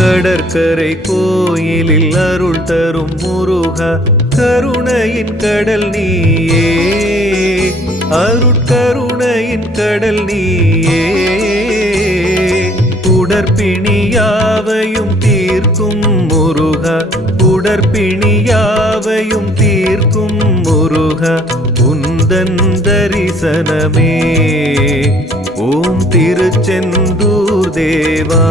கடற்கரை கோயிலில் அருள் தரும் முருகா கருணையின் கடல் நீயே அருட்கருணையின் கடல் நீயே உடற்பிணியாவையும் தீர்க்கும் முருகா உடற்பிணியாவையும் தீர்க்கும் முருகா உந்தன் தரிசனமே ஓம் திருச்செந்தூர் தேவா